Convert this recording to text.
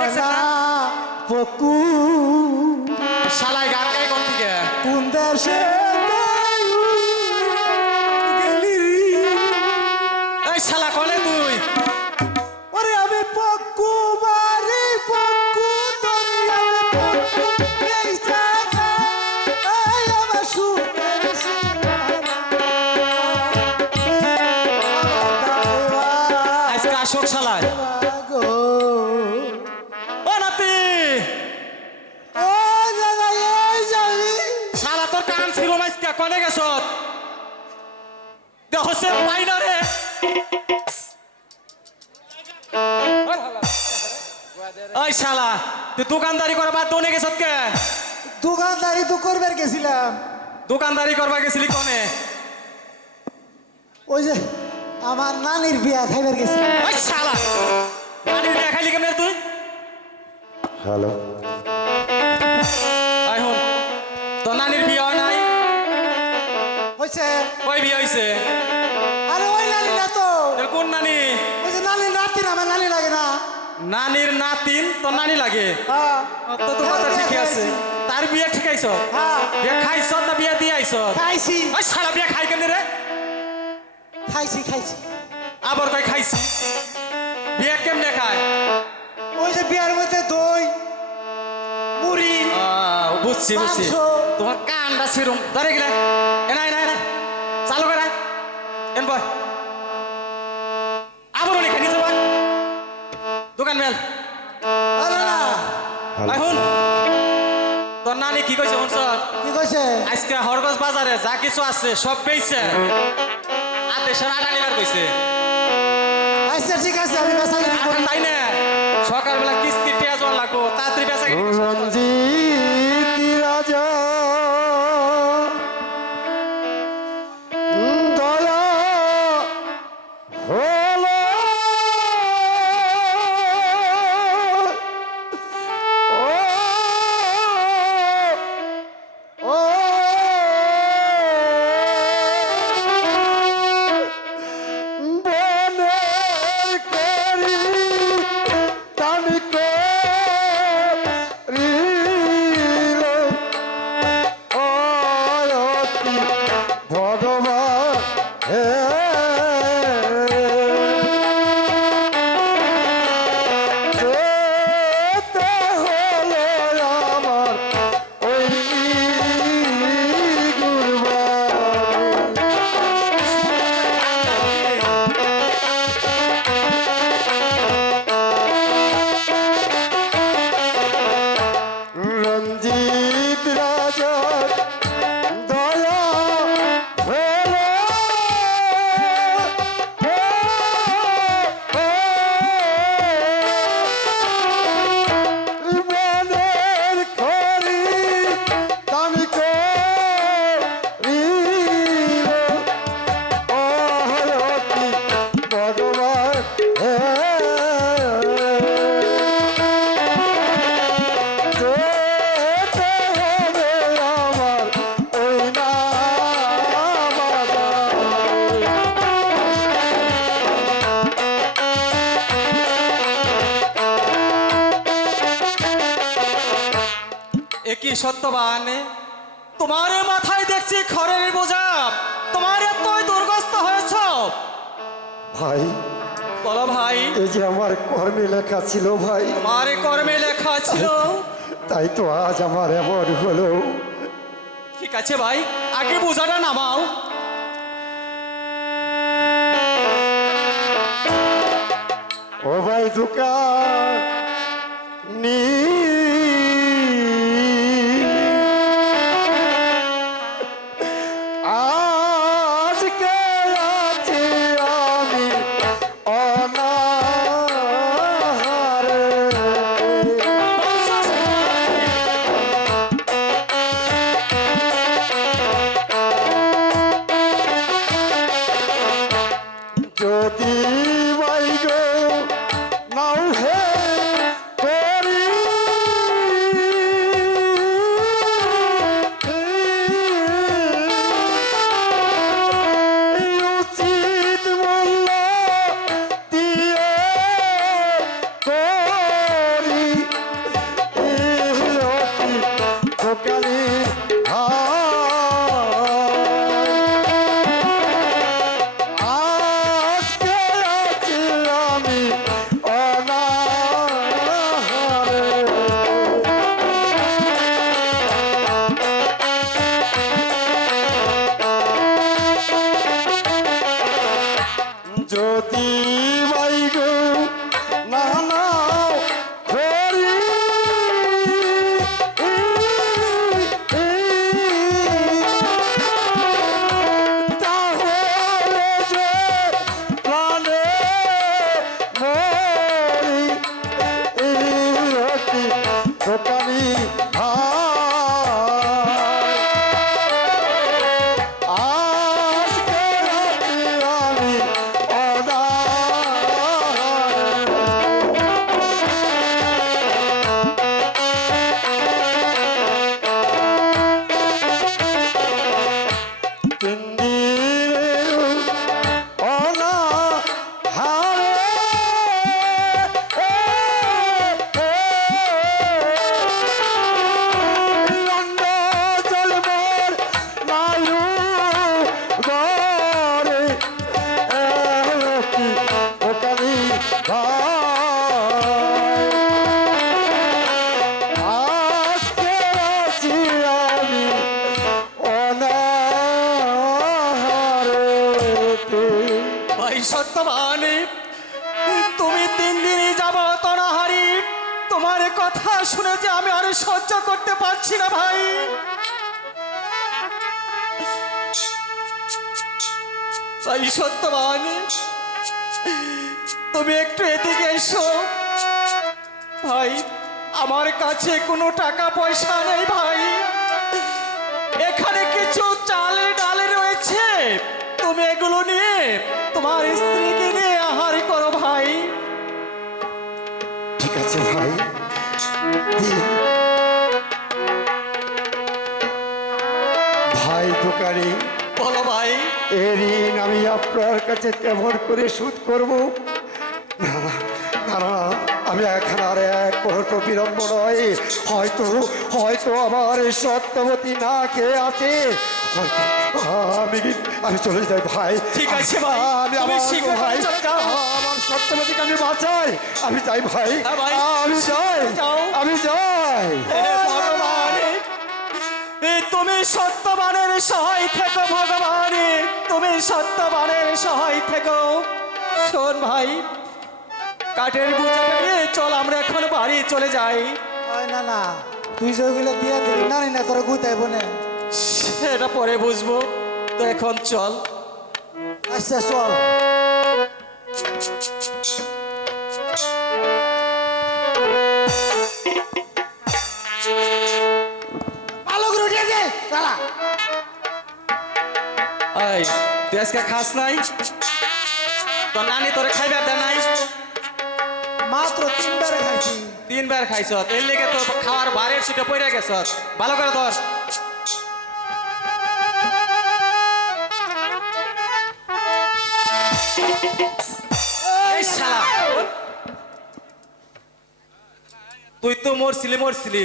দেখছেন না পকু শালায় গান গাই কোন থেকে কোন দেশে গেলি এই শালা কলে তুই ওরে আমি পকু বাড়ি পকু তোর আমি পকু এই জায়গা এই আমার সুখের আজকে আসুক শালায় গো ও নাতি ও দাদা এই যাবি শালা তোর কান ছিল মাইসকা কনে গেছ হচ্ছে পাইনা রে ওই শালা তুই দোকানদারি করা বাদ দোনে গেছত কে দোকানদারি তো করবার গেছিলাম দোকানদারি করবা গেছিলি কনে ওই যে আমার নানির বিয়া খাইবার গেছিলাম ওই শালা নানির বিয়া খাইলি কেমনে তুই হ্যালো আই হন তোর নানির বিয়া হয় নাই হয়েছে ওই বিয়া হইছে আরে ওই নানি না তো তোর কোন নানি ওই যে নানির নাতি না আমার নানি লাগে না নানির নাতিন তোর নানি লাগে হ্যাঁ তো তো কথা তার বিয়া ঠিকই আছে খাইছি। তার বিয়া ঠিক আইছ হ্যাঁ বিয়া খাইছ না বিয়া দিয়ে আইছ খাইছি ওই শালা বিয়া খাই কেমনে রে খাইছি খাইছি আবার কই খাইছি বিয়া কেমনে খায় ওই যে বিয়ার মধ্যে দই মুড়ি বুঝছি বুঝছি মাংস। তোমার কানটা সেরম ধরে গেলে এনা এনা এনা চালু করে এন বয় আবার অনেক নিচে বয় দোকান মেল আরে না এখন তোর নানি কি কইছে শুনছ কি কইছে আজকে হরগজ বাজারে যা কিছু আছে সব পেয়েছে আর দেশের আটা নিবার কইছে আচ্ছা ঠিক আছে আমি বেচা কিনি আর করি। তাই না সকালবেলা কিস্তি পেঁয়াজ লাগবো তাড়াতাড়ি বেচা কিনি করতে হবে। রঞ্জিত রাজা দয়া হলো ও বনের করি টানি করিল অয়তি ভগবান হে যেতে হলো আমার ওই গুরবানি রঞ্জিত রাজা দয়া হলো মনের খরি দামি করিল অহয়তি ভগবান হে যেতে হবে আমার ওই না একই সত্যবান তোমার মাথায় দেখছি খড়ের বোঝা তোমার এতই দুর্গস্ত হয়েছ ভাই বলো ভাই এই যে আমার কর্মে লেখা ছিল ভাই তোমার কর্মে লেখা ছিল তাই তো আজ আমার এমন হলো ঠিক আছে ভাই আগে বোঝাটা নামাও ও ভাই দোকান নি আজকে আছি আমি অনাহারে যদি ভাই গো নাও হে দোকানি ভাই আজকে রাতে আমি ভাই সত্যবান, তুমি 3 দিনই যাবত অনাহারি। তোমার কথা শুনে যে আমি আর সহ্য করতে পারছি না ভাই। ভাই সত্যবান, তুমি একটু এদিকে এসো ভাই। আমার কাছে কোনো টাকা পয়সা নেই ভাই। এখানে কিছু চাল ডাল রয়েছে, তুমি এগুলো নিয়ে তোমার স্ত্রীকে নিয়ে আহার করো ভাই। ঠিক আছে ভাই, দিন। ভাই দোকানি, বলো ভাই। এ ঋণ আমি আপনার কাছে কেমন করে শোধ করব? না না না না, আমি এখন আর এক মুহূর্ত বিলম্ব নয়। হয়তো হয়তো আমার এই সত্যবতী না খেয়ে আছে। হয়তো আমি চলে যাই ভাই। ঠিক আছে ভাই, আমি তুমি আমার শীঘ্র ভাই চলে যাও। আমার সত্যবতীকে আমি বাঁচাই। আমি যাই ভাই, হ্যাঁ ভাই, আমি যাই, যাও। আমি যাই। হে ভগবান, তুমি সত্যবানের সহায় থেকো ভগবান, তুমি সত্যবানের সহায় থেকো। শোন ভাই, কাঠের বোঝাটা নিয়ে চল আমরা এখন বাড়ি চলে যাই। ওই না না, তুই যেগুলো দিয়ে দিবি না না তোরা গুতাইব না। সেটা পরে বুঝবো, তো এখন চল। আচ্ছা চল। ভালো করে উঠে দে চালা। এই তুই আজকে খাস নাই? তোর নানি তোরে খাইবার দেয় নাই? মাত্র 3 বার খাইছি। 3 বার খাইছ, এর লেগে তো খাওয়ার বারের ছুটে পড়ে গেছ। ভালো করে ধর। এই শালা, তুই তো মরছিলি।